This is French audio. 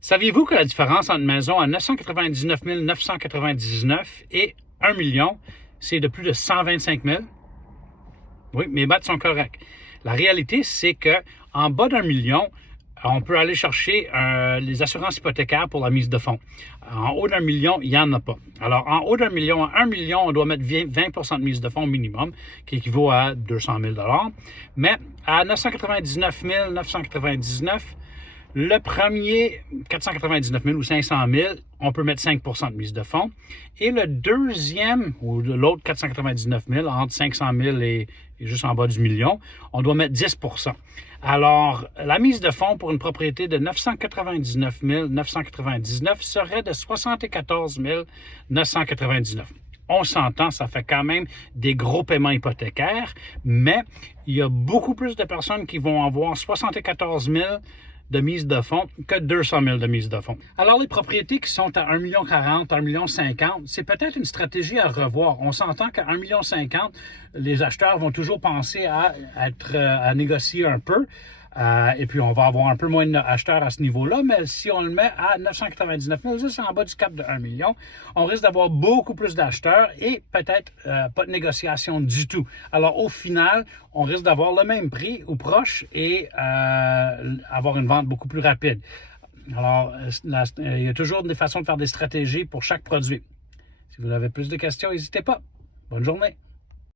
Saviez-vous que la différence entre une maison à 999 999 et 1 million, c'est de plus de 125 000? Oui, mes maths sont corrects. La réalité, c'est qu'en bas d'1 million, on peut aller chercher les assurances hypothécaires pour la mise de fonds. En haut d'1 million, il n'y en a pas. Alors, en haut d'1 million, à 1 million, on doit mettre 20 de mise de fonds minimum, qui équivaut à 200 000 $. Mais à 999 999, le premier, 499 000 ou 500 000, on peut mettre 5 de mise de fonds. Et le deuxième, ou l'autre 499 000, entre 500 000 et juste en bas du million, on doit mettre 10 %. Alors, la mise de fonds pour une propriété de 999 999 serait de 74 999. On s'entend, ça fait quand même des gros paiements hypothécaires, mais il y a beaucoup plus de personnes qui vont avoir 74 000 de mise de fonds que 200 000 de mise de fonds. Alors, les propriétés qui sont à 1,40 million, 1,50 million, c'est peut-être une stratégie à revoir. On s'entend qu'à 1,50 million, les acheteurs vont toujours penser à négocier un peu. Et puis, on va avoir un peu moins d'acheteurs à ce niveau-là, mais si on le met à 999 000, juste en bas du cap de 1 million, on risque d'avoir beaucoup plus d'acheteurs et peut-être pas de négociation du tout. Alors, au final, on risque d'avoir le même prix ou proche et avoir une vente beaucoup plus rapide. Alors, il y a toujours des façons de faire des stratégies pour chaque produit. Si vous avez plus de questions, n'hésitez pas. Bonne journée.